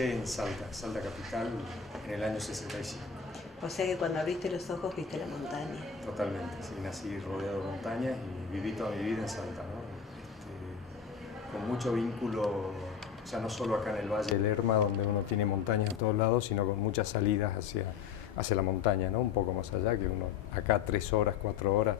empecé en Salta, Salta capital, en el año 65. O sea que cuando abriste los ojos viste la montaña. Totalmente, sí, nací rodeado de montañas y viví toda mi vida en Salta, ¿no? Con mucho vínculo, o sea, no solo acá en el Valle del Lerma, donde uno tiene montañas a todos lados, sino con muchas salidas hacia la montaña, ¿no? Un poco más allá, que uno acá 3 horas, 4 horas,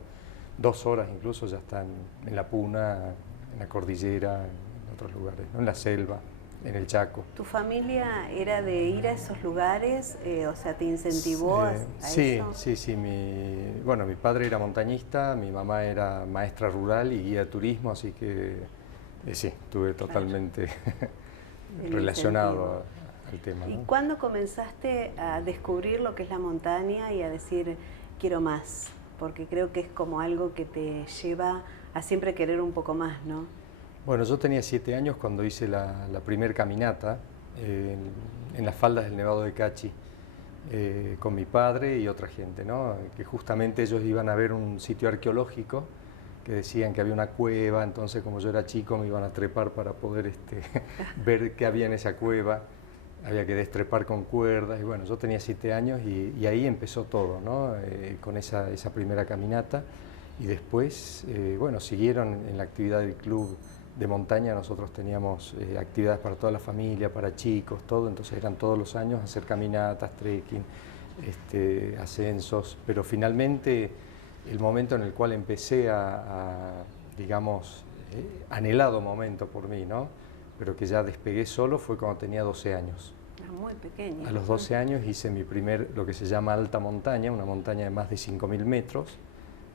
2 horas incluso ya está en la Puna, en la cordillera, en otros lugares, ¿no? En la selva, en el Chaco. ¿Tu familia era de ir a esos lugares? O sea, ¿te incentivó a sí, eso? Sí. Mi padre era montañista, mi mamá era maestra rural y guía de turismo, así que sí, estuve totalmente relacionado al tema, ¿no? ¿Y cuándo comenzaste a descubrir lo que es la montaña y a decir, quiero más? Porque creo que es como algo que te lleva a siempre querer un poco más, ¿no? Bueno, yo tenía 7 años cuando hice la primer caminata en las faldas del Nevado de Cachi con mi padre y otra gente, ¿no? Que justamente ellos iban a ver un sitio arqueológico que decían que había una cueva, entonces como yo era chico me iban a trepar para poder ver qué había en esa cueva, había que destrepar con cuerdas y bueno, yo tenía 7 años y ahí empezó todo, ¿no? Con esa primera caminata y después, bueno, siguieron en la actividad del club de montaña. Nosotros teníamos actividades para toda la familia, para chicos, todo, entonces eran todos los años hacer caminatas, trekking, ascensos, pero finalmente el momento en el cual empecé digamos, anhelado momento por mí, ¿no? Pero que ya despegué solo fue cuando tenía 12 años. Muy pequeño. A los 12 años hice mi primer, lo que se llama alta montaña, una montaña de más de 5.000 metros,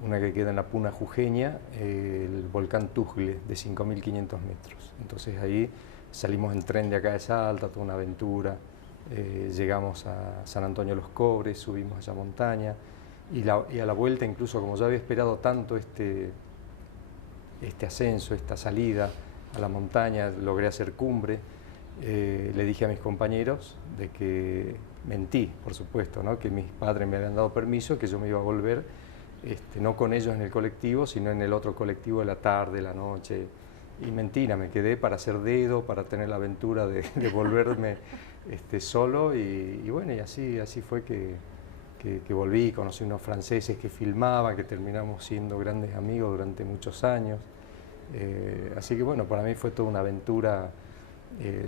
una que queda en la Puna Jujeña, el volcán Tujle, de 5.500 metros. Entonces ahí salimos en tren de acá de Salta, toda una aventura, llegamos a San Antonio de los Cobres, subimos a esa montaña, y a la vuelta, incluso como ya había esperado tanto este ascenso, esta salida a la montaña, logré hacer cumbre, le dije a mis compañeros de que mentí, por supuesto, ¿no? Que mis padres me habían dado permiso, que yo me iba a volver, no con ellos en el colectivo, sino en el otro colectivo de la tarde, la noche. Y mentira, me quedé para hacer dedo, para tener la aventura de volverme solo. Y bueno, y así fue que volví, conocí unos franceses que filmaban, que terminamos siendo grandes amigos durante muchos años. Así que bueno, para mí fue toda una aventura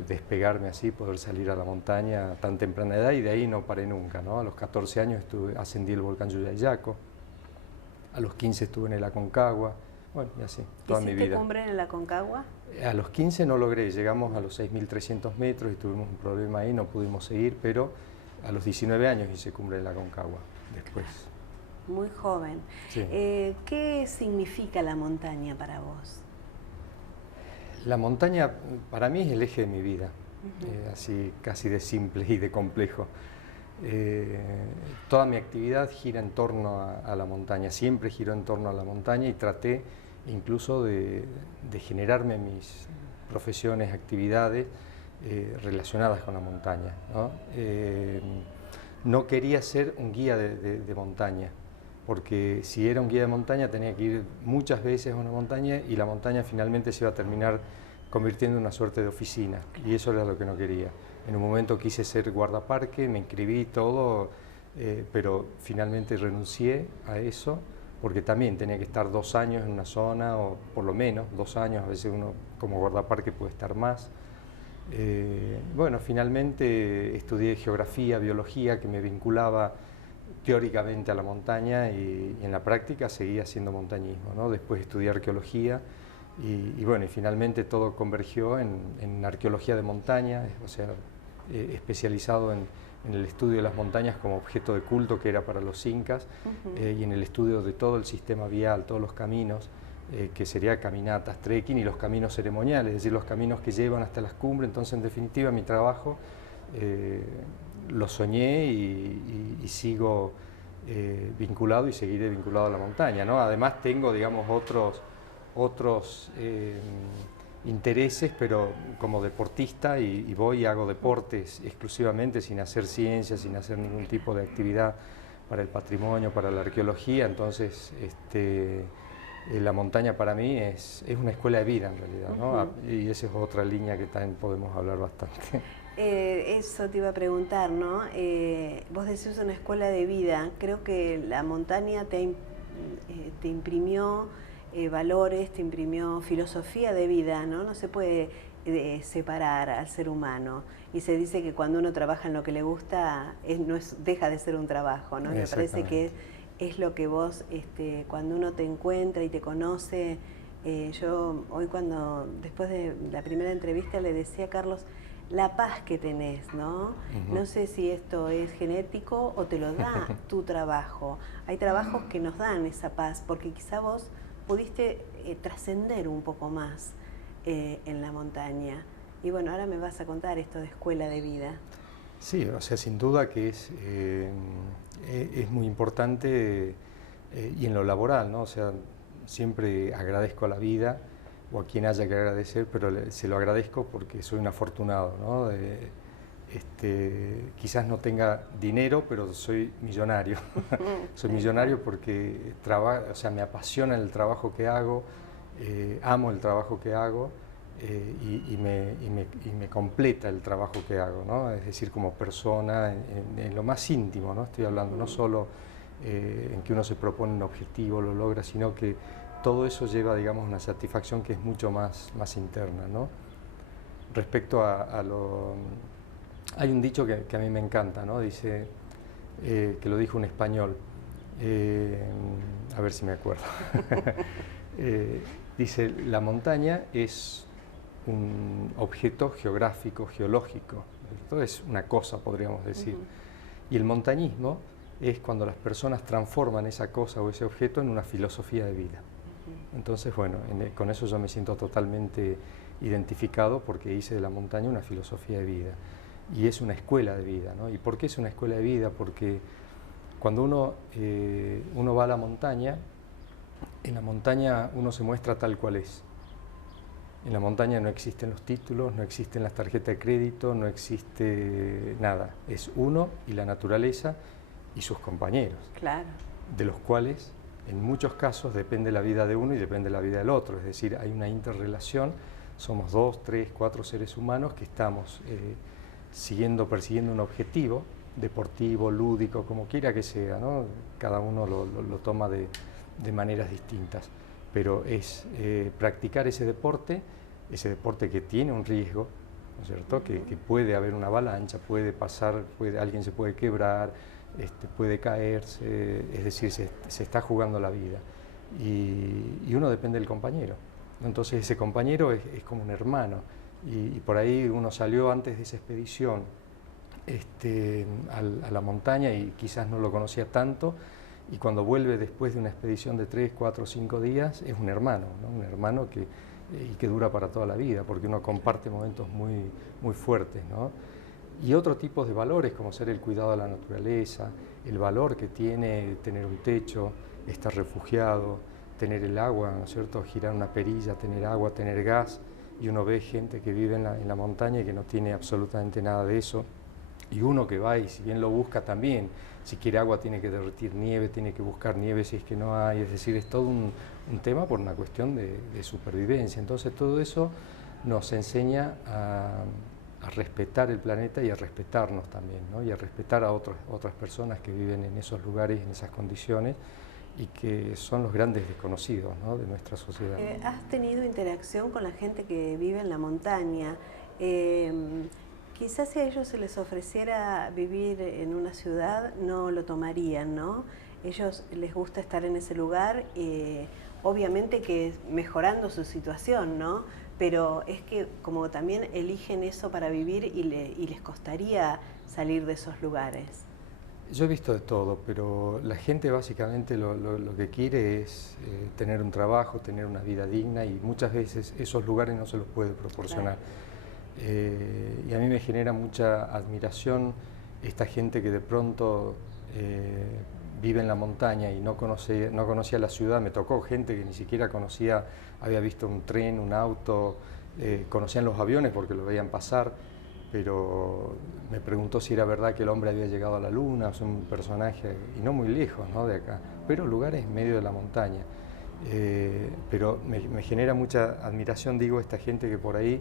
despegarme así, poder salir a la montaña a tan temprana edad, y de ahí no paré nunca, ¿no? A los 14 años ascendí el volcán Yuyayaco, a los 15 estuve en el Aconcagua, bueno, y así, toda mi vida. ¿Hiciste cumbre en el Aconcagua? A los 15 no logré, llegamos a los 6.300 metros y tuvimos un problema ahí, no pudimos seguir, pero a los 19 años hice cumbre en el Aconcagua, después. Muy joven. Sí. ¿Qué significa la montaña para vos? La montaña para mí es el eje de mi vida, así casi de simple y de complejo. Toda mi actividad gira en torno a la montaña, siempre giró en torno a la montaña y traté incluso de generarme mis profesiones, actividades relacionadas con la montaña, ¿no? No quería ser un guía de montaña, porque si era un guía de montaña tenía que ir muchas veces a una montaña y la montaña finalmente se iba a terminar convirtiendo en una suerte de oficina, y eso era lo que no quería. En un momento quise ser guardaparque, me inscribí todo, pero finalmente renuncié a eso, porque también tenía que estar 2 años en una zona, o por lo menos 2 años, a veces uno como guardaparque puede estar más. Bueno, finalmente estudié geografía, biología, que me vinculaba teóricamente a la montaña, y en la práctica seguí haciendo montañismo, ¿no? Después estudié arqueología y bueno, y finalmente todo convergió en arqueología de montaña, o sea, especializado en el estudio de las montañas como objeto de culto que era para los incas, y en el estudio de todo el sistema vial, todos los caminos, que sería caminatas, trekking y los caminos ceremoniales, es decir, los caminos que llevan hasta las cumbres. Entonces, en definitiva, mi trabajo lo soñé y sigo vinculado y seguiré vinculado a la montaña, ¿no? Además tengo, digamos, otros intereses, pero como deportista, y voy y hago deportes exclusivamente, sin hacer ciencia, sin hacer ningún tipo de actividad para el patrimonio, para la arqueología. Entonces la montaña para mí es una escuela de vida en realidad, ¿no? Y esa es otra línea que también podemos hablar bastante. Eso te iba a preguntar, ¿no? Vos decís una escuela de vida. Creo que la montaña te imprimió valores, te imprimió filosofía de vida, ¿no? No se puede separar al ser humano. Y se dice que cuando uno trabaja en lo que le gusta, deja de ser un trabajo, ¿no? Y me parece que es lo que vos, cuando uno te encuentra y te conoce. Yo hoy después de la primera entrevista le decía a Carlos, la paz que tenés, ¿no? No sé si esto es genético o te lo da tu trabajo. Hay trabajos que nos dan esa paz, porque quizá vos pudiste trascender un poco más en la montaña. Y bueno, ahora me vas a contar esto de escuela de vida. Sí, o sea, sin duda que es muy importante y en lo laboral, ¿no? O sea, siempre agradezco a la vida o a quien haya que agradecer, pero se lo agradezco porque soy un afortunado, ¿no? Quizás no tenga dinero, pero soy millonario. Soy millonario porque o sea, me apasiona el trabajo que hago, amo el trabajo que hago y me completa el trabajo que hago, ¿no? Es decir, como persona, en lo más íntimo, ¿no? Estoy hablando, no solo en que uno se propone un objetivo, lo logra, sino que todo eso lleva, digamos, una satisfacción que es mucho más interna, ¿no? Respecto hay un dicho que a mí me encanta, ¿no? Dice, que lo dijo un español, a ver si me acuerdo. Dice, la montaña es un objeto geográfico, geológico, ¿cierto? Es una cosa, podríamos decir. Y el montañismo es cuando las personas transforman esa cosa o ese objeto en una filosofía de vida. Entonces, bueno, con eso yo me siento totalmente identificado porque hice de la montaña una filosofía de vida y es una escuela de vida, ¿no? ¿Y por qué es una escuela de vida? Porque cuando uno va a la montaña, en la montaña uno se muestra tal cual es. En la montaña no existen los títulos, no existen las tarjetas de crédito, no existe nada. Es uno y la naturaleza y sus compañeros, claro, de los cuales en muchos casos depende la vida de uno y depende la vida del otro. Es decir, hay una interrelación, somos 2, 3, 4 seres humanos que estamos persiguiendo un objetivo deportivo, lúdico, como quiera que sea, ¿no? Cada uno lo toma de maneras distintas, pero es practicar ese deporte que tiene un riesgo, ¿no es cierto? Que puede haber una avalancha, puede pasar, alguien se puede quebrar, puede caerse, es decir, se está jugando la vida y uno depende del compañero. Entonces ese compañero es como un hermano y por ahí uno salió antes de esa expedición a la montaña y quizás no lo conocía tanto y cuando vuelve después de una expedición de 3, 4, 5 días es un hermano, ¿no? Un hermano que dura para toda la vida porque uno comparte momentos muy, muy fuertes, ¿no? Y otro tipo de valores como ser el cuidado de la naturaleza, el valor que tiene tener un techo, estar refugiado, tener el agua, ¿no es cierto? Girar una perilla, tener agua, tener gas, y uno ve gente que vive en la montaña y que no tiene absolutamente nada de eso, y uno que va y si bien lo busca también, si quiere agua tiene que derretir nieve, tiene que buscar nieve si es que no hay, es decir, es todo un tema por una cuestión de supervivencia. Entonces todo eso nos enseña a respetar el planeta y a respetarnos también, ¿no? Y a respetar a otras personas que viven en esos lugares, en esas condiciones, y que son los grandes desconocidos, ¿no? De nuestra sociedad. ¿Has tenido interacción con la gente que vive en la montaña? Quizás si a ellos se les ofreciera vivir en una ciudad, no lo tomarían, ¿no? Ellos les gusta estar en ese lugar, obviamente que mejorando su situación, ¿no? Pero es que como también eligen eso para vivir y les costaría salir de esos lugares. Yo he visto de todo, pero la gente básicamente lo que quiere es tener un trabajo, tener una vida digna y muchas veces esos lugares no se los puede proporcionar. Claro. Y a mí me genera mucha admiración esta gente que de pronto vive en la montaña y no conocía la ciudad. Me tocó gente que ni siquiera conocía, había visto un tren, un auto, conocían los aviones porque lo veían pasar, pero me preguntó si era verdad que el hombre había llegado a la luna, es un personaje, y no muy lejos, ¿no? De acá, pero lugares en medio de la montaña. Pero me genera mucha admiración, digo, esta gente que por ahí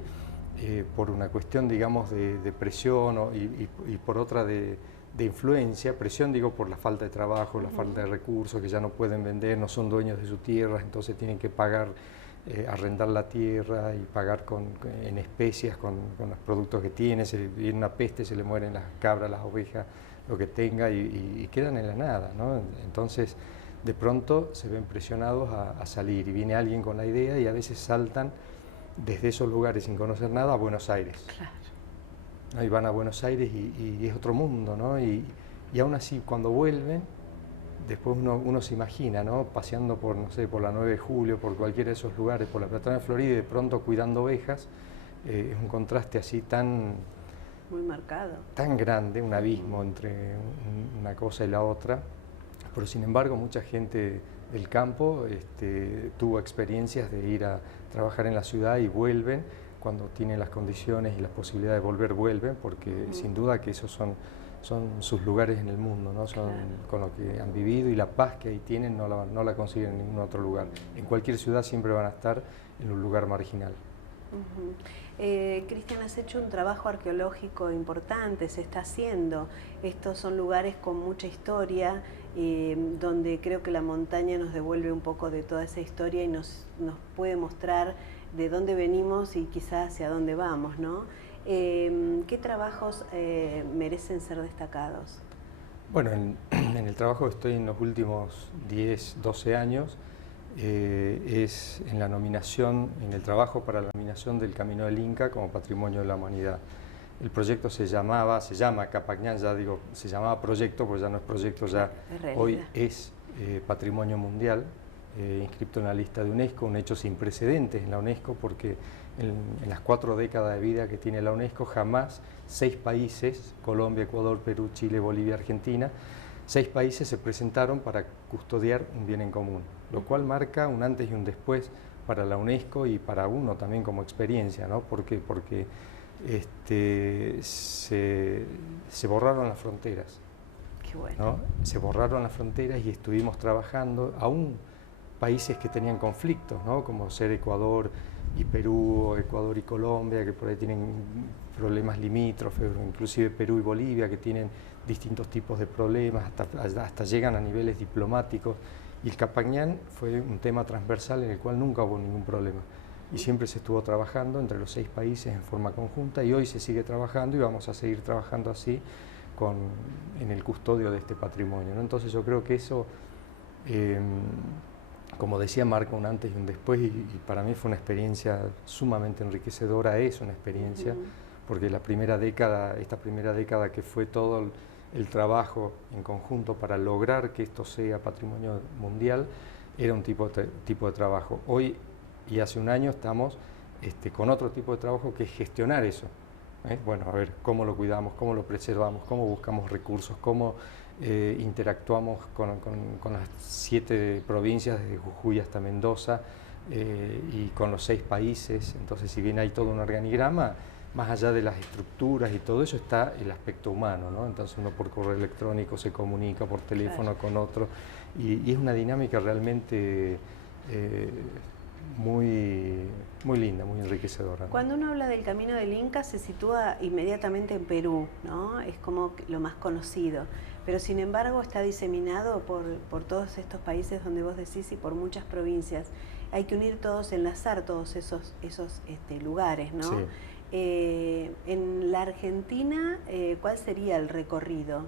por una cuestión, digamos, de presión y por otra de influencia. Presión, digo, por la falta de trabajo, la falta de recursos, que ya no pueden vender, no son dueños de su tierra, entonces tienen que pagar, arrendar la tierra y pagar en especias con los productos que tiene. Si viene una peste, se le mueren las cabras, las ovejas, lo que tenga, y quedan en la nada, ¿no? Entonces, de pronto se ven presionados a salir, y viene alguien con la idea y a veces saltan desde esos lugares sin conocer nada a Buenos Aires. Claro. ¿No? Y van a Buenos Aires y es otro mundo, ¿no? Y aún así, cuando vuelven, después uno se imagina, ¿no? Paseando por, no sé, por la 9 de Julio, por cualquiera de esos lugares, por la Peatonal Florida, y de pronto cuidando ovejas. Es un contraste así muy marcado, tan grande, un abismo entre una cosa y la otra. Pero sin embargo, mucha gente del campo tuvo experiencias de ir a trabajar en la ciudad y vuelven. Cuando tienen las condiciones y la posibilidad de volver, vuelven, porque sin duda que esos son sus lugares en el mundo, ¿no? Son con lo que han vivido, y la paz que ahí tienen no la consiguen en ningún otro lugar. En cualquier ciudad siempre van a estar en un lugar marginal. Cristian, has hecho un trabajo arqueológico importante, se está haciendo. Estos son lugares con mucha historia, donde creo que la montaña nos devuelve un poco de toda esa historia y nos puede mostrar de dónde venimos y quizás hacia dónde vamos, ¿no? ¿Qué trabajos merecen ser destacados? Bueno, en el trabajo que estoy en los últimos 10, 12 años, es en la nominación, en el trabajo para la nominación del Camino del Inca como Patrimonio de la Humanidad. El proyecto se llama Capagnán, ya digo, se llamaba proyecto, pues ya no es proyecto, ya hoy es Patrimonio Mundial, inscrito en la lista de UNESCO, un hecho sin precedentes en la UNESCO, porque en las 4 décadas de vida que tiene la UNESCO, jamás 6 países, Colombia, Ecuador, Perú, Chile, Bolivia, Argentina, 6 países se presentaron para custodiar un bien en común, lo cual marca un antes y un después para la UNESCO y para uno también como experiencia, ¿no? Porque se borraron las fronteras. Qué bueno. ¿No? Se borraron las fronteras y estuvimos trabajando, aún países que tenían conflictos, ¿no? Como ser Ecuador y Perú, o Ecuador y Colombia, que por ahí tienen problemas limítrofes, inclusive Perú y Bolivia, que tienen distintos tipos de problemas, hasta llegan a niveles diplomáticos. Y el Capagnán fue un tema transversal en el cual nunca hubo ningún problema. Y siempre se estuvo trabajando entre los 6 países en forma conjunta, y hoy se sigue trabajando y vamos a seguir trabajando así en el custodio de este patrimonio, ¿no? Entonces yo creo que eso, como decía, marca un antes y un después, y para mí fue una experiencia sumamente enriquecedora, es una experiencia, porque esta primera década que fue todo el trabajo en conjunto para lograr que esto sea patrimonio mundial, era un tipo de trabajo. Hoy y hace un año estamos con otro tipo de trabajo, que es gestionar eso. Bueno, a ver cómo lo cuidamos, cómo lo preservamos, cómo buscamos recursos, cómo interactuamos con las 7 provincias, desde Jujuy hasta Mendoza, y con los 6 países. Entonces, si bien hay todo un organigrama, más allá de las estructuras y todo eso está el aspecto humano, ¿no? Entonces uno por correo electrónico se comunica, por teléfono con otro, y es una dinámica realmente muy linda, muy enriquecedora, ¿no? Cuando uno habla del Camino del Inca se sitúa inmediatamente en Perú, ¿no? Es como lo más conocido, pero sin embargo está diseminado por todos estos países donde vos decís, y por muchas provincias. Hay que unir todos, enlazar todos esos lugares, ¿no? Sí. En la Argentina, ¿cuál sería el recorrido?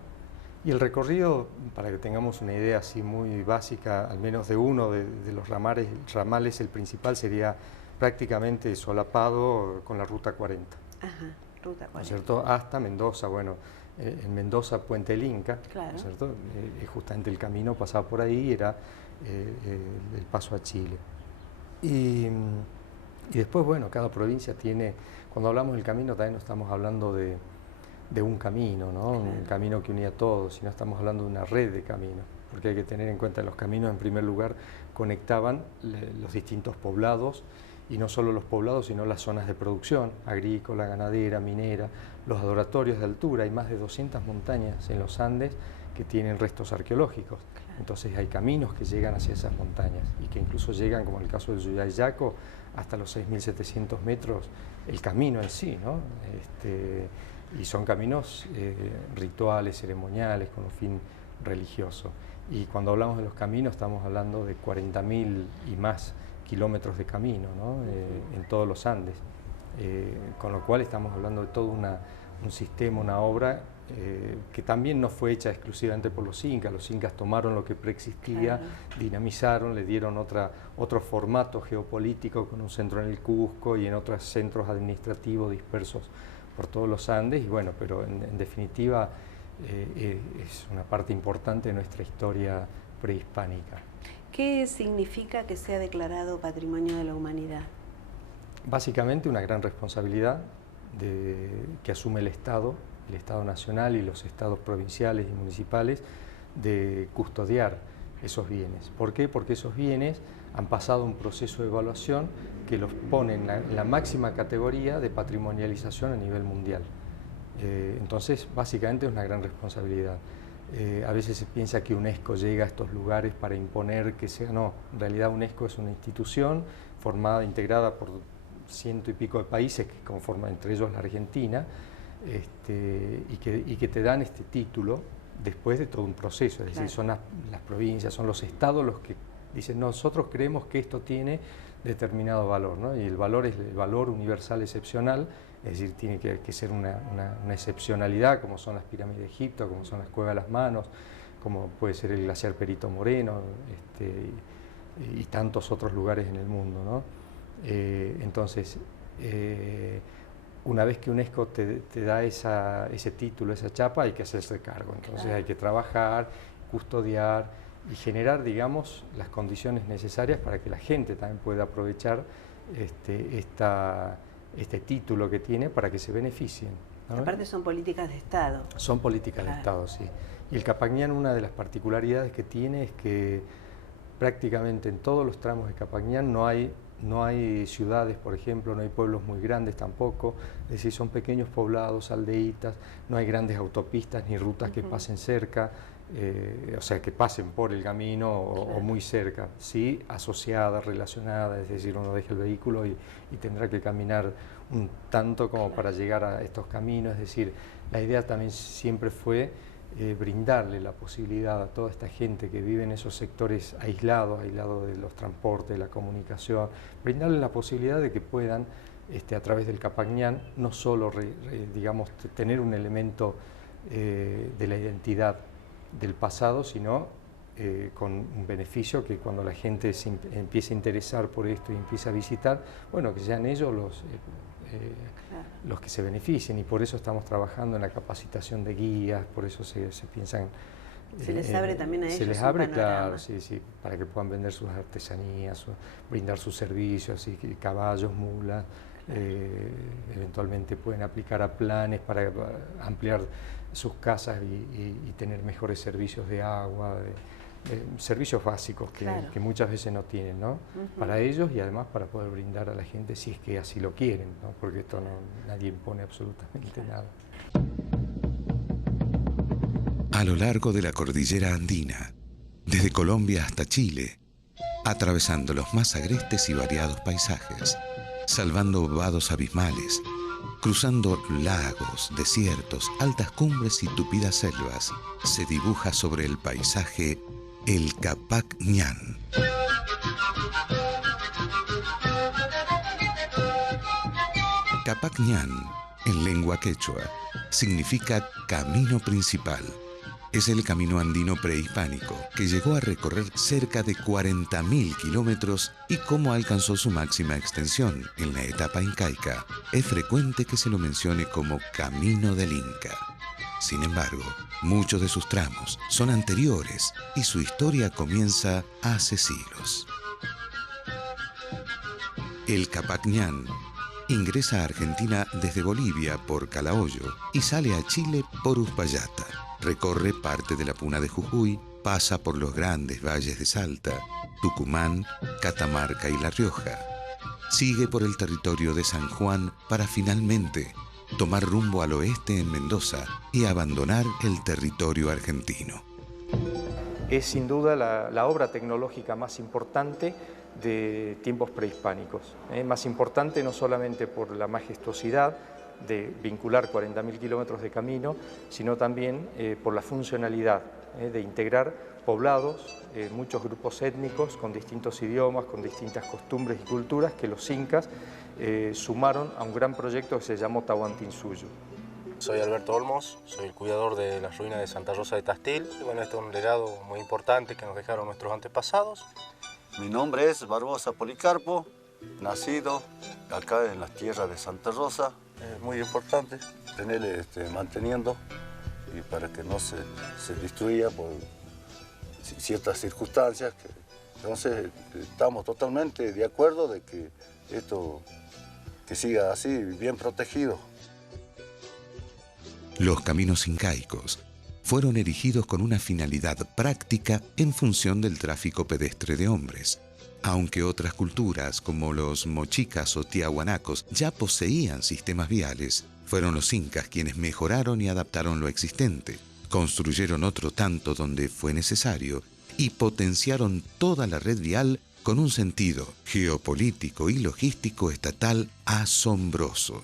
Y el recorrido, para que tengamos una idea así muy básica, al menos de uno de los ramales, el principal sería prácticamente solapado con la Ruta 40. Ajá, Ruta 40. ¿No es cierto? Hasta Mendoza, bueno, en Mendoza, Puente del Inca, claro. ¿No es cierto? Justamente el camino pasaba por ahí, era el paso a Chile. Y después, bueno, cada provincia tiene, cuando hablamos del camino también no estamos hablando de un camino, ¿no? Claro. Un camino que unía a todos, sino estamos hablando de una red de caminos, porque hay que tener en cuenta que los caminos, en primer lugar, conectaban los distintos poblados y no solo los poblados, sino las zonas de producción, agrícola, ganadera, minera, los adoratorios de altura. Hay más de 200 montañas en los Andes que tienen restos arqueológicos. Entonces hay caminos que llegan hacia esas montañas y que incluso llegan, como en el caso del Yuyayaco, hasta los 6.700 metros el camino en sí, ¿no? Y son caminos rituales, ceremoniales, con un fin religioso. Y cuando hablamos de los caminos estamos hablando de 40.000 y más kilómetros de camino, ¿no? En todos los Andes, con lo cual estamos hablando de todo un sistema, una obra que también no fue hecha exclusivamente por los incas. Los incas tomaron lo que preexistía, dinamizaron, le dieron otro formato geopolítico con un centro en el Cusco y en otros centros administrativos dispersos por todos los Andes, y bueno, pero en definitiva es una parte importante de nuestra historia prehispánica. ¿Qué significa que sea declarado Patrimonio de la Humanidad? Básicamente una gran responsabilidad que asume el Estado Nacional y los estados provinciales y municipales de custodiar esos bienes. ¿Por qué? Porque esos bienes han pasado un proceso de evaluación que los pone en la máxima categoría de patrimonialización a nivel mundial. Entonces, básicamente es una gran responsabilidad. A veces se piensa que UNESCO llega a estos lugares para imponer que sea, no, en realidad UNESCO es una institución formada, integrada por 100 y pico de países que conforman entre ellos la Argentina, y que te dan este título después de todo un proceso, es decir, son las provincias, son los estados los que dicen nosotros creemos que esto tiene determinado valor, ¿no? Y el valor es el valor universal excepcional, es decir, tiene que ser una excepcionalidad, como son las pirámides de Egipto, como son las Cuevas de las Manos, como puede ser el glaciar Perito Moreno, y tantos otros lugares en el mundo, ¿no? Entonces, una vez que UNESCO te da ese título, esa chapa, hay que hacerse cargo. Entonces hay que trabajar, custodiar y generar, digamos, las condiciones necesarias para que la gente también pueda aprovechar este título que tiene para que se beneficien, ¿no? Aparte son políticas de Estado. Son políticas de Estado, sí. Y el Capacñán, una de las particularidades que tiene es que prácticamente en todos los tramos de Capacñán no hay ciudades, por ejemplo, no hay pueblos muy grandes tampoco, es decir, son pequeños poblados, aldeitas, no hay grandes autopistas ni rutas que pasen cerca, o sea, que pasen por el camino o muy cerca, sí, asociadas, relacionadas, es decir, uno deja el vehículo y tendrá que caminar un tanto como para llegar a estos caminos, es decir, la idea también siempre fue brindarle la posibilidad a toda esta gente que vive en esos sectores aislados de los transportes, de la comunicación, brindarle la posibilidad de que puedan, a través del Capacñán, no solo digamos, tener un elemento de la identidad del pasado, sino con un beneficio que cuando la gente se empiece a interesar por esto y empiece a visitar, bueno, que sean ellos los que se beneficien, y por eso estamos trabajando en la capacitación de guías, por eso se piensan... Se les abre también a ellos. Se les abre, claro, sí, para que puedan vender sus artesanías, brindar sus servicios, así que caballos, mulas, eventualmente pueden aplicar a planes para ampliar sus casas y tener mejores servicios de agua, servicios básicos que muchas veces no tienen, ¿no? Para ellos y además para poder brindar a la gente si es que así lo quieren, ¿no? Porque esto nadie impone absolutamente nada. A lo largo de la cordillera andina, desde Colombia hasta Chile, atravesando los más agrestes y variados paisajes, salvando vados abismales, cruzando lagos, desiertos, altas cumbres y tupidas selvas, se dibuja sobre el paisaje el Capacñán. Capacñán, en lengua quechua, significa camino principal. Es el camino andino prehispánico que llegó a recorrer cerca de 40.000 kilómetros y como alcanzó su máxima extensión en la etapa incaica, es frecuente que se lo mencione como Camino del Inca. Sin embargo, muchos de sus tramos son anteriores y su historia comienza hace siglos. El Capacñán ingresa a Argentina desde Bolivia por Calahoyo y sale a Chile por Uspallata. Recorre parte de la Puna de Jujuy, pasa por los grandes valles de Salta, Tucumán, Catamarca y La Rioja. sigue por el territorio de San Juan para finalmente tomar rumbo al oeste en Mendoza y abandonar el territorio argentino. Es sin duda la obra tecnológica más importante de tiempos prehispánicos. Más importante no solamente por la majestuosidad de vincular 40.000 kilómetros de camino, sino también por la funcionalidad de integrar poblados, muchos grupos étnicos con distintos idiomas, con distintas costumbres y culturas que los incas sumaron a un gran proyecto que se llamó Tahuantinsuyo. Soy Alberto Olmos, soy el cuidador de las ruinas de Santa Rosa de Tastil. Y bueno, este es un legado muy importante que nos dejaron nuestros antepasados. Mi nombre es Barbosa Policarpo, nacido acá en las tierras de Santa Rosa. Es muy importante tenerle manteniendo y para que no se destruya por ciertas circunstancias. Entonces estamos totalmente de acuerdo de que esto que siga así, bien protegido. Los caminos incaicos fueron erigidos con una finalidad práctica en función del tráfico pedestre de hombres. Aunque otras culturas, como los mochicas o tiahuanacos, ya poseían sistemas viales, fueron los incas quienes mejoraron y adaptaron lo existente, construyeron otro tanto donde fue necesario y potenciaron toda la red vial con un sentido geopolítico y logístico estatal asombroso.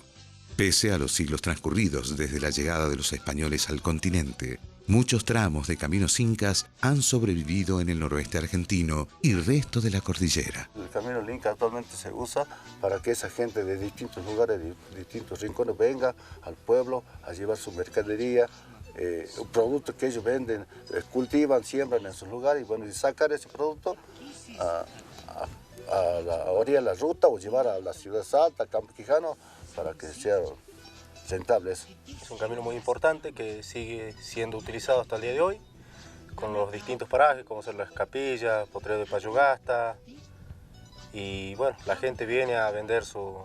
Pese a los siglos transcurridos desde la llegada de los españoles al continente, muchos tramos de caminos incas han sobrevivido en el noroeste argentino y resto de la cordillera. El camino del Inca actualmente se usa para que esa gente de distintos lugares, de distintos rincones, venga al pueblo a llevar su mercadería, un producto que ellos venden, cultivan, siembran en sus lugares y bueno, y sacar ese producto a la orilla de la ruta o llevar a la ciudad Salta, a Campo Quijano, para que sea rentable eso. Es un camino muy importante que sigue siendo utilizado hasta el día de hoy, con los distintos parajes, como son las capillas, Potrero de Payogasta. Y bueno, la gente viene a vender sus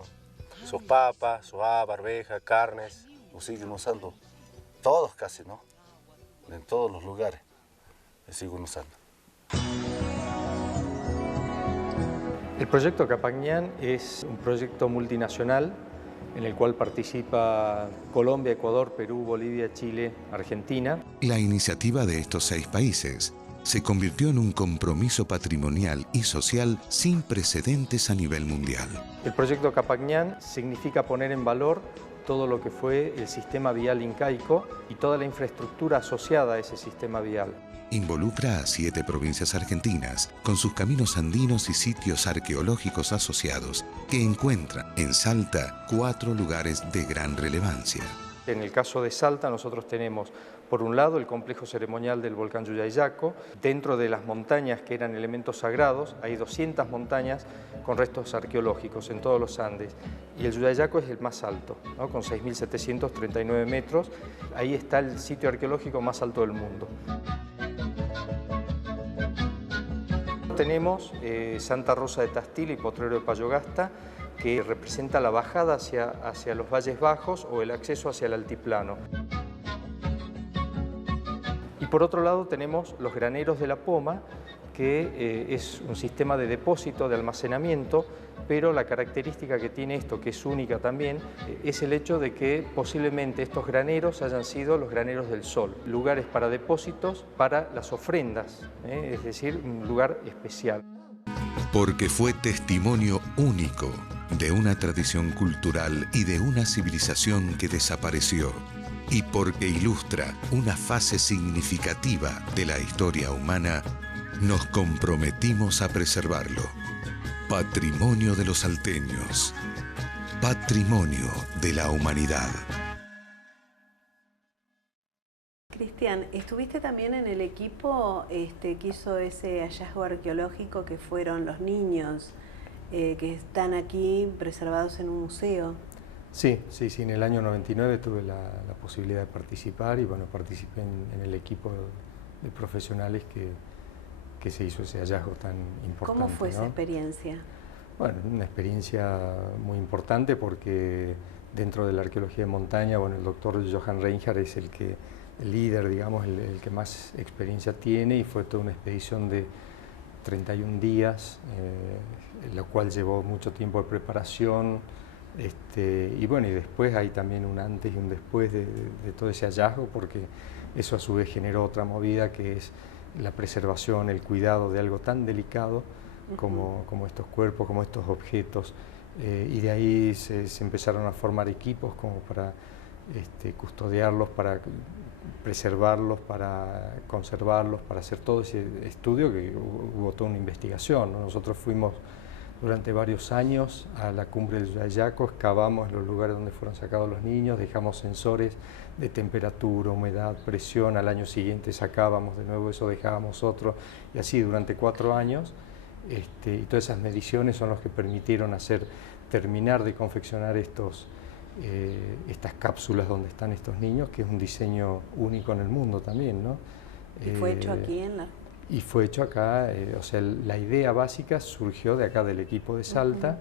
papas, su haba, arveja, carnes. Lo siguen usando todos casi, ¿no? En todos los lugares lo siguen usando. El proyecto Capacñán es un proyecto multinacional en el cual participa Colombia, Ecuador, Perú, Bolivia, Chile, Argentina. La iniciativa de estos 6 países se convirtió en un compromiso patrimonial y social sin precedentes a nivel mundial. El proyecto Capacñán significa poner en valor todo lo que fue el sistema vial incaico y toda la infraestructura asociada a ese sistema vial. Involucra a 7 provincias argentinas, con sus caminos andinos y sitios arqueológicos asociados, que encuentran en Salta 4 lugares de gran relevancia. En el caso de Salta nosotros tenemos, por un lado, el complejo ceremonial del volcán Yuyayaco. Dentro de las montañas que eran elementos sagrados, hay 200 montañas con restos arqueológicos en todos los Andes. Y el Yuyayaco es el más alto, ¿no? Con 6.739 metros. Ahí está el sitio arqueológico más alto del mundo. Tenemos Santa Rosa de Tastil y Potrero de Payogasta, que representa la bajada hacia los valles bajos o el acceso hacia el altiplano. Y por otro lado tenemos los graneros de la Poma, que es un sistema de depósito, de almacenamiento, pero la característica que tiene esto, que es única también, es el hecho de que posiblemente estos graneros hayan sido los graneros del Sol, lugares para depósitos para las ofrendas, es decir, un lugar especial. Porque fue testimonio único de una tradición cultural y de una civilización que desapareció, y porque ilustra una fase significativa de la historia humana, nos comprometimos a preservarlo. Patrimonio de los salteños. Patrimonio de la humanidad. Cristian, estuviste también en el equipo que hizo ese hallazgo arqueológico que fueron los niños que están aquí preservados en un museo. Sí, en el año 99 tuve la posibilidad de participar y bueno, participé en el equipo de profesionales que se hizo ese hallazgo tan importante. ¿Cómo fue esa ¿no? experiencia? Bueno, una experiencia muy importante porque dentro de la arqueología de montaña, bueno, el doctor Johan Reinhardt es el líder, digamos, el que más experiencia tiene y fue toda una expedición de 31 días, lo cual llevó mucho tiempo de preparación. Y bueno, y después hay también un antes y un después de todo ese hallazgo, porque eso a su vez generó otra movida, que es la preservación, el cuidado de algo tan delicado como estos cuerpos, como estos objetos. Y de ahí se empezaron a formar equipos como para custodiarlos, para preservarlos, para conservarlos, para hacer todo ese estudio, que hubo toda una investigación, ¿no? Nosotros fuimos durante varios años a la cumbre del Yayaco, excavamos en los lugares donde fueron sacados los niños, dejamos sensores de temperatura, humedad, presión, al año siguiente sacábamos de nuevo eso, dejábamos otro, y así durante 4 años, y todas esas mediciones son los que permitieron terminar de confeccionar estas cápsulas donde están estos niños, que es un diseño único en el mundo también, ¿no? ¿Y fue hecho aquí en la...? Y fue hecho acá, o sea, la idea básica surgió de acá del equipo de Salta,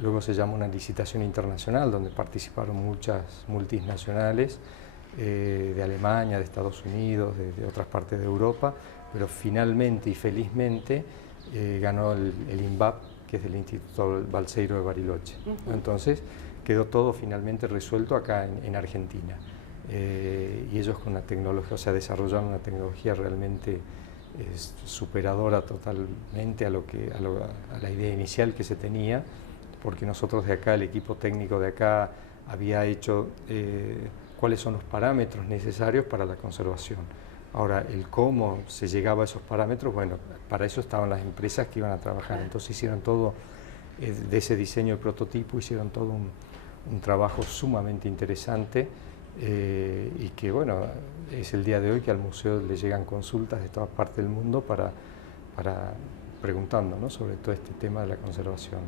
luego se llamó una licitación internacional donde participaron muchas multinacionales de Alemania, de Estados Unidos, de otras partes de Europa, pero finalmente y felizmente ganó el INVAP, que es del Instituto Balseiro de Bariloche. Entonces quedó todo finalmente resuelto acá en Argentina. Y ellos con una tecnología, o sea, desarrollaron una tecnología realmente superadora totalmente a la idea inicial que se tenía, porque nosotros de acá, el equipo técnico de acá, había hecho cuáles son los parámetros necesarios para la conservación. Ahora, el cómo se llegaba a esos parámetros, bueno, para eso estaban las empresas que iban a trabajar, entonces hicieron todo, de ese diseño de prototipo, hicieron todo un trabajo sumamente interesante. Y que bueno, es el día de hoy que al museo le llegan consultas de todas partes del mundo para preguntando, ¿no?, sobre todo este tema de la conservación.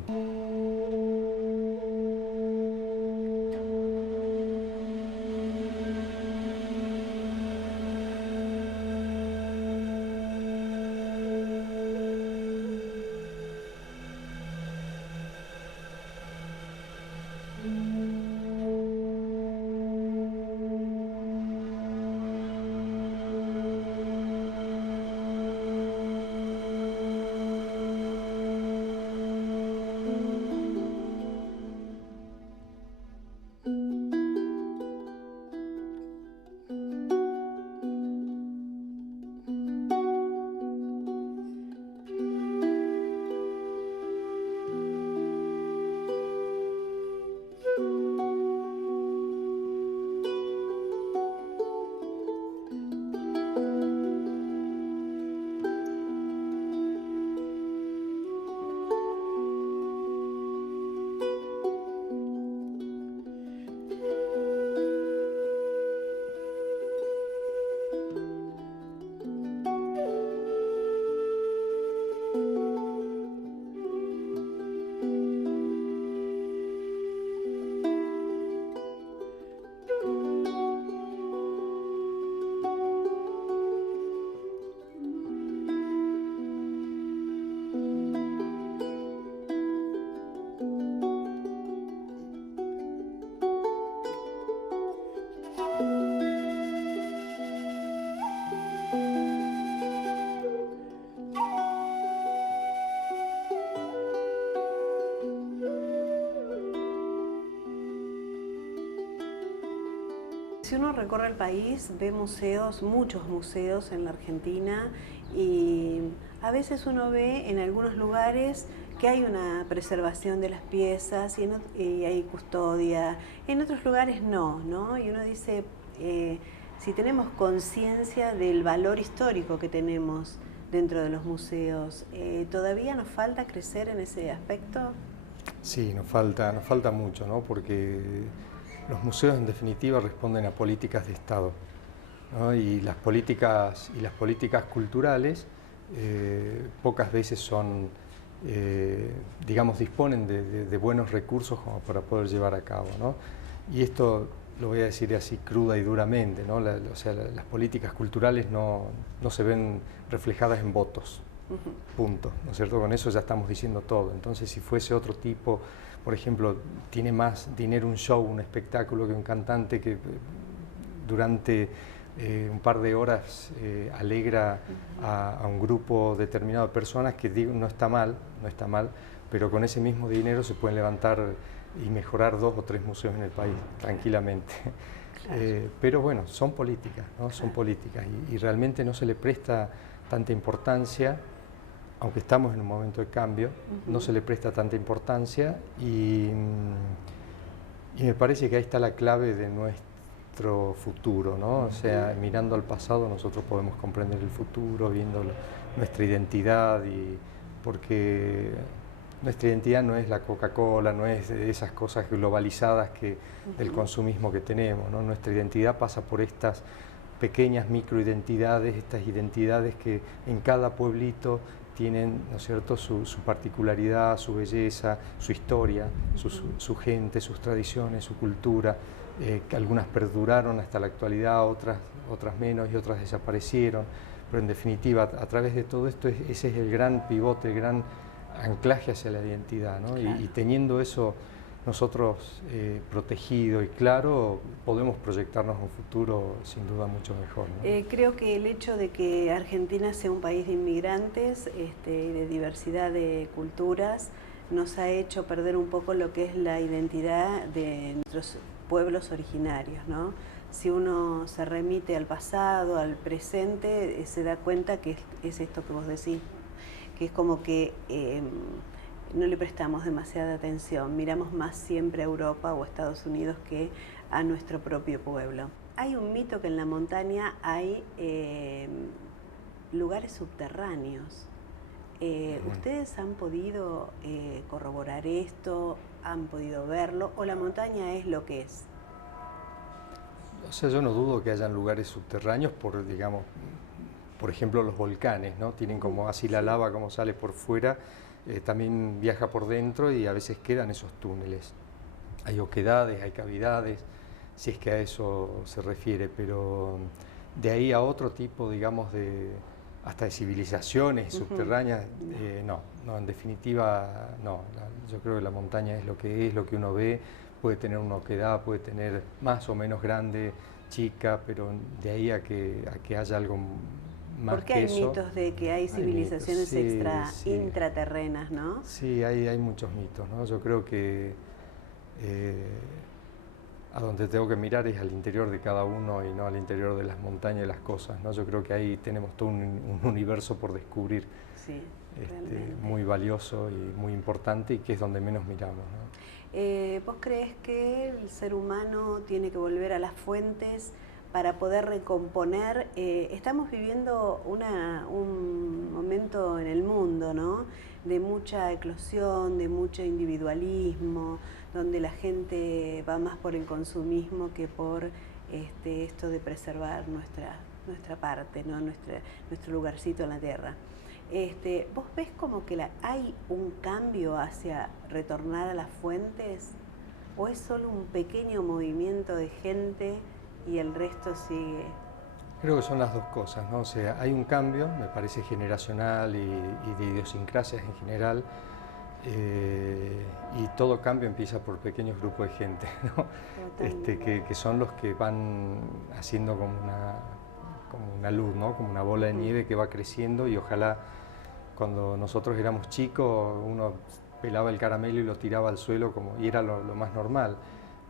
Si uno recorre el país, ve museos, muchos museos en la Argentina, y a veces uno ve en algunos lugares que hay una preservación de las piezas y hay custodia, en otros lugares no, ¿no? Y uno dice, si tenemos conciencia del valor histórico que tenemos dentro de los museos, ¿todavía nos falta crecer en ese aspecto? Sí, nos falta mucho, ¿no? Porque los museos en definitiva responden a políticas de Estado, ¿no? Y las políticas culturales pocas veces son, digamos, disponen de buenos recursos como para poder llevar a cabo, ¿no? Y esto lo voy a decir así cruda y duramente, ¿no? O sea, las políticas culturales no se ven reflejadas en votos, punto, ¿no es cierto? Con eso ya estamos diciendo todo. Entonces, si fuese otro tipo, por ejemplo, tiene más dinero un show, un espectáculo, que un cantante que durante un par de horas alegra a un grupo determinado de personas, que digo, no está mal, pero con ese mismo dinero se pueden levantar y mejorar 2 o 3 museos en el país tranquilamente. Claro. Pero bueno, son políticas, ¿no? Son políticas y realmente no se le presta tanta importancia, aunque estamos en un momento de cambio, no se le presta tanta importancia y me parece que ahí está la clave de nuestro futuro, ¿no? O sea, mirando al pasado nosotros podemos comprender el futuro, viendo nuestra identidad, porque nuestra identidad no es la Coca-Cola, no es esas cosas globalizadas del consumismo que tenemos, ¿no? Nuestra identidad pasa por estas pequeñas microidentidades, estas identidades que en cada pueblito tienen, ¿no es cierto?, su particularidad, su belleza, su historia, su gente, sus tradiciones, su cultura, que algunas perduraron hasta la actualidad, otras menos y otras desaparecieron, pero en definitiva a través de todo esto ese es el gran pivote, el gran anclaje hacia la identidad, ¿no? Claro. Y teniendo eso nosotros protegido y claro, podemos proyectarnos un futuro sin duda mucho mejor, ¿no? Creo que el hecho de que Argentina sea un país de inmigrantes, de diversidad de culturas, nos ha hecho perder un poco lo que es la identidad de nuestros pueblos originarios, ¿no? Si uno se remite al pasado, al presente, se da cuenta que es esto que vos decís, que es como que no le prestamos demasiada atención, miramos más siempre a Europa o a Estados Unidos que a nuestro propio pueblo. Hay un mito que en la montaña hay lugares subterráneos. ¿Ustedes han podido corroborar esto? ¿Han podido verlo? ¿O la montaña es lo que es? O sea, yo no dudo que hayan lugares subterráneos digamos, por ejemplo, los volcanes, ¿no? Tienen como así la lava como sale por fuera, también viaja por dentro y a veces quedan esos túneles. Hay oquedades, hay cavidades, si es que a eso se refiere, pero de ahí a otro tipo, digamos, hasta de civilizaciones subterráneas, no, en definitiva, no. Yo creo que la montaña es lo que uno ve, puede tener una oquedad, puede tener más o menos grande, chica, pero de ahí a que haya algo más. Porque hay mitos de que hay civilizaciones intraterrenas, ¿no? Sí, hay muchos mitos, ¿no? Yo creo que a donde tengo que mirar es al interior de cada uno y no al interior de las montañas y las cosas, ¿no? Yo creo que ahí tenemos todo un universo por descubrir, muy valioso y muy importante y que es donde menos miramos, ¿no? ¿Vos crees que el ser humano tiene que volver a las fuentes para poder recomponer? Estamos viviendo un momento en el mundo, ¿no?, de mucha eclosión, de mucho individualismo, donde la gente va más por el consumismo que por esto de preservar nuestra parte, ¿no?, nuestro lugarcito en la tierra. ¿Vos ves como que hay un cambio hacia retornar a las fuentes? ¿O es solo un pequeño movimiento de gente y el resto sigue? Creo que son las dos cosas, ¿no? O sea, hay un cambio, me parece generacional y de idiosincrasias en general, y todo cambio empieza por pequeños grupos de gente, ¿no? Que son los que van haciendo como una luz, ¿no? Como una bola de nieve que va creciendo y ojalá cuando nosotros éramos chicos uno pelaba el caramelo y lo tiraba al suelo y era lo más normal.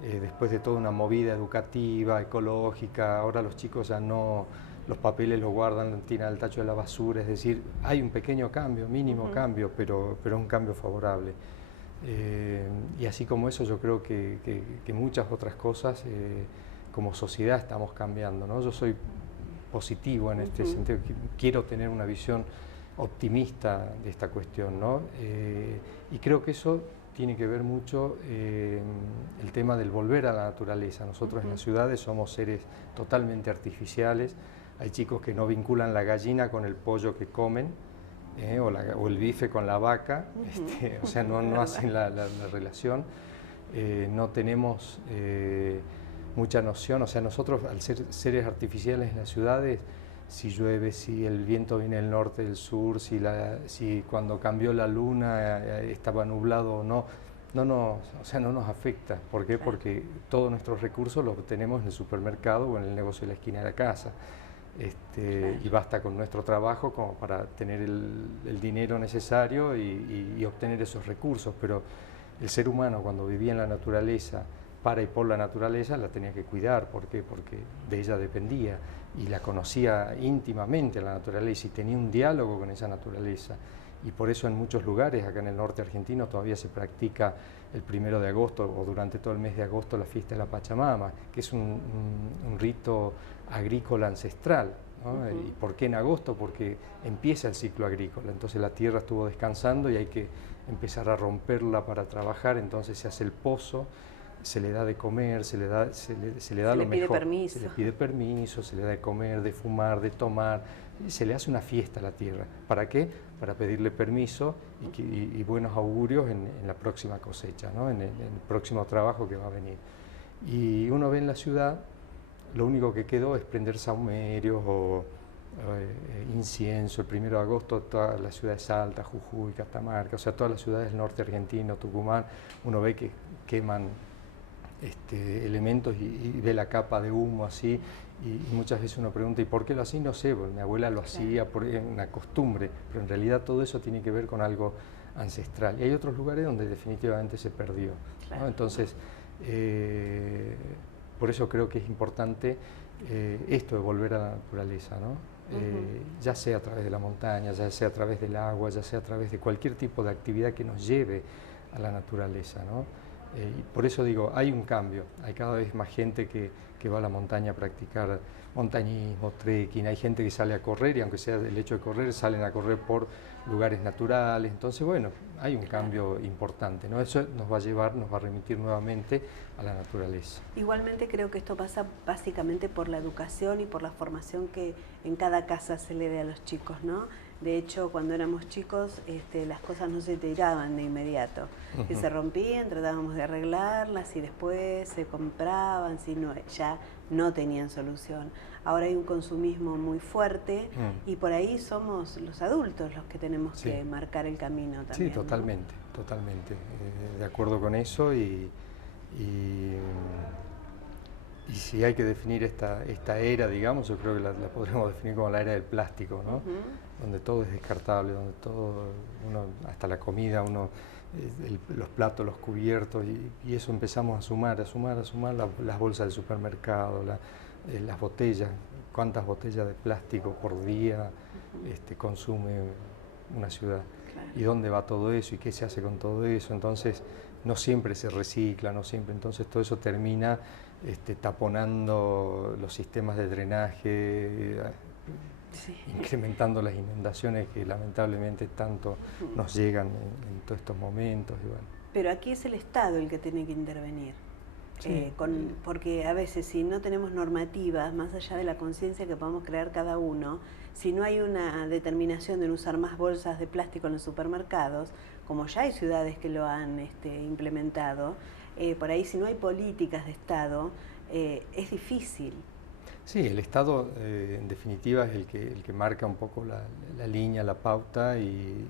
Después de toda una movida educativa, ecológica, ahora los chicos ya no, los papeles los guardan, los tiran al tacho de la basura, es decir, hay un pequeño cambio, mínimo cambio, pero un cambio favorable. Y así como eso yo creo que muchas otras cosas como sociedad estamos cambiando, ¿no? Yo soy positivo en este sentido, quiero tener una visión optimista de esta cuestión, ¿no? Y creo que eso tiene que ver mucho el tema del volver a la naturaleza. Nosotros en las ciudades somos seres totalmente artificiales, hay chicos que no vinculan la gallina con el pollo que comen, o el bife con la vaca, o sea, no hacen la relación, no tenemos mucha noción, o sea, nosotros al ser seres artificiales en las ciudades, si llueve, si el viento viene del norte, del sur, si cuando cambió la luna estaba nublado o no, no nos afecta. ¿Por qué? Porque todos nuestros recursos los obtenemos en el supermercado o en el negocio de la esquina de la casa. Y basta con nuestro trabajo como para tener el dinero necesario y obtener esos recursos. Pero el ser humano, cuando vivía en la naturaleza, para y por la naturaleza, la tenía que cuidar. ¿Por qué? Porque de ella dependía y la conocía íntimamente la naturaleza y tenía un diálogo con esa naturaleza. Y por eso en muchos lugares, acá en el norte argentino, todavía se practica el 1 de agosto o durante todo el mes de agosto la fiesta de la Pachamama, que es un rito agrícola ancestral, ¿no? ¿Y por qué en agosto? Porque empieza el ciclo agrícola, entonces la tierra estuvo descansando y hay que empezar a romperla para trabajar, entonces se hace el pozo, se le da de comer, se le da lo mejor. Permiso. Se le pide permiso, se le da de comer, de fumar, de tomar, se le hace una fiesta a la tierra. ¿Para qué? Para pedirle permiso y buenos augurios en la próxima cosecha, ¿no? en el próximo trabajo que va a venir. Y uno ve en la ciudad, lo único que quedó es prender sahumerios o incienso. El 1 de agosto todas las ciudades de Salta, Jujuy, Catamarca, o sea, todas las ciudades del norte argentino, Tucumán, uno ve que queman elementos y ve la capa de humo así, y muchas veces uno pregunta, ¿y por qué lo hacía? No sé, porque mi abuela lo hacía por una costumbre, pero en realidad todo eso tiene que ver con algo ancestral. Y hay otros lugares donde definitivamente se perdió, ¿no? Entonces, por eso creo que es importante esto de volver a la naturaleza, ¿no? Ya sea a través de la montaña, ya sea a través del agua, ya sea a través de cualquier tipo de actividad que nos lleve a la naturaleza, ¿no? Y por eso digo, hay un cambio, hay cada vez más gente que va a la montaña a practicar montañismo, trekking, hay gente que sale a correr y aunque sea el hecho de correr, salen a correr por lugares naturales, entonces bueno, hay un cambio importante, ¿no? Eso nos va a llevar, nos va a remitir nuevamente a la naturaleza. Igualmente creo que esto pasa básicamente por la educación y por la formación que en cada casa se le dé a los chicos, ¿no? De hecho, cuando éramos chicos, las cosas no se tiraban de inmediato, que se rompían, tratábamos de arreglarlas y después se compraban, si no, ya no tenían solución. Ahora hay un consumismo muy fuerte y por ahí somos los adultos los que tenemos que marcar el camino también. Sí, totalmente, ¿no? Totalmente. De acuerdo con eso y si hay que definir esta era, digamos, yo creo que la podremos definir como la era del plástico, ¿no? Donde todo es descartable, donde todo, hasta la comida, los platos, los cubiertos, y eso empezamos a sumar las bolsas del supermercado, las botellas, cuántas botellas de plástico por día consume una ciudad. Claro. ¿Y dónde va todo eso? ¿Y qué se hace con todo eso? Entonces, no siempre se recicla, no siempre, entonces todo eso termina taponando los sistemas de drenaje, incrementando las inundaciones que lamentablemente tanto nos llegan en todos estos momentos. Y bueno. Pero aquí es el Estado el que tiene que intervenir, porque a veces si no tenemos normativas, más allá de la conciencia que podamos crear cada uno, si no hay una determinación de no usar más bolsas de plástico en los supermercados, como ya hay ciudades que lo han implementado, por ahí si no hay políticas de Estado, es difícil. Sí, el Estado en definitiva es el que marca un poco la línea, la pauta y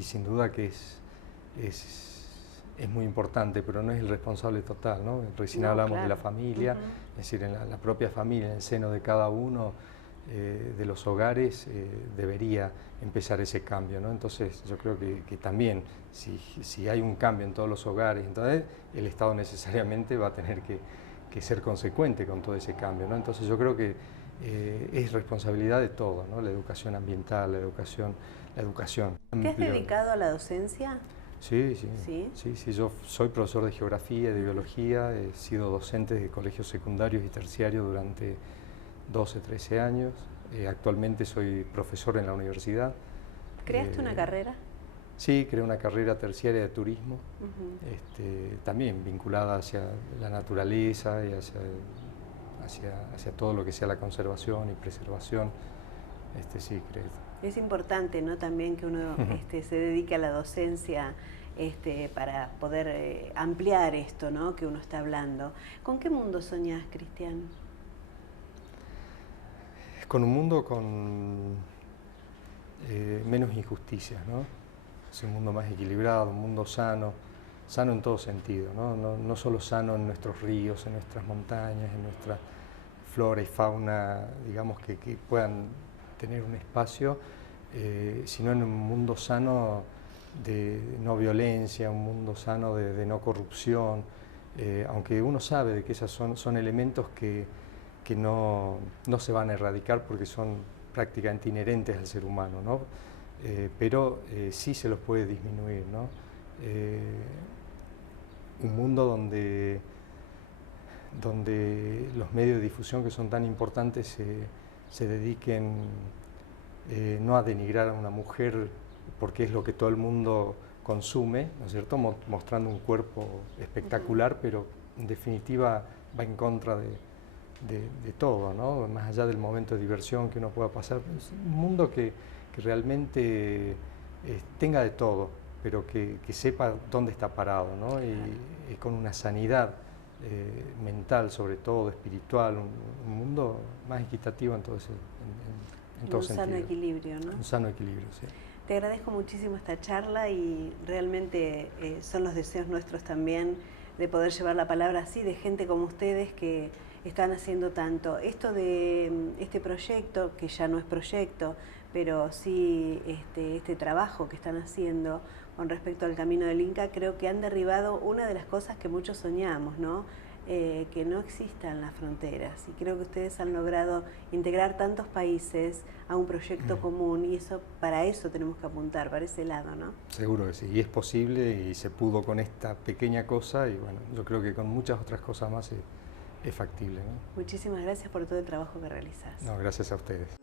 sin duda que es muy importante, pero no es el responsable total, ¿no? Recién hablamos de la familia, es decir, en la propia familia, en el seno de cada uno de los hogares debería empezar ese cambio, ¿no? Entonces yo creo que también si hay un cambio en todos los hogares, entonces el Estado necesariamente va a tener que ser consecuente con todo ese cambio, ¿no? Entonces yo creo que es responsabilidad de todos, ¿no? La educación ambiental, la educación. ¿Te has dedicado a la docencia? Sí, yo soy profesor de geografía y de biología, he sido docente de colegios secundarios y terciarios durante 12, 13 años, actualmente soy profesor en la universidad. ¿Creaste una carrera? Sí, creé una carrera terciaria de turismo, también vinculada hacia la naturaleza y hacia todo lo que sea la conservación y preservación. Sí, creo. Es importante, ¿no? También que uno se dedique a la docencia para poder ampliar esto, ¿no? Que uno está hablando. ¿Con qué mundo soñás, Cristian? Con un mundo con menos injusticias, ¿no? Es un mundo más equilibrado, un mundo sano, sano en todo sentido, ¿no? No solo sano en nuestros ríos, en nuestras montañas, en nuestra flora y fauna, digamos, que puedan tener un espacio, sino en un mundo sano de no violencia, un mundo sano de no corrupción, aunque uno sabe de que esos son elementos que no se van a erradicar porque son prácticamente inherentes al ser humano, ¿no? Pero sí se los puede disminuir, ¿no? Un mundo donde los medios de difusión que son tan importantes se dediquen no a denigrar a una mujer porque es lo que todo el mundo consume, ¿no es cierto? Mostrando un cuerpo espectacular, pero en definitiva va en contra de todo, ¿no? Más allá del momento de diversión que uno pueda pasar. Es un mundo que realmente tenga de todo, pero que sepa dónde está parado, ¿no? Y con una sanidad mental, sobre todo espiritual, un mundo más equitativo en todo sentido. Un sano equilibrio, ¿no? Un sano equilibrio, sí. Te agradezco muchísimo esta charla y realmente son los deseos nuestros también de poder llevar la palabra así, de gente como ustedes que están haciendo tanto. Esto de este proyecto, que ya no es proyecto, pero sí este trabajo que están haciendo con respecto al Camino del Inca, creo que han derribado una de las cosas que muchos soñamos, ¿no? Que no existan las fronteras. Y creo que ustedes han logrado integrar tantos países a un proyecto común y para eso tenemos que apuntar, para ese lado, ¿no? Seguro que sí, y es posible y se pudo con esta pequeña cosa y bueno, yo creo que con muchas otras cosas más es factible, ¿no? Muchísimas gracias por todo el trabajo que realizás. No, gracias a ustedes.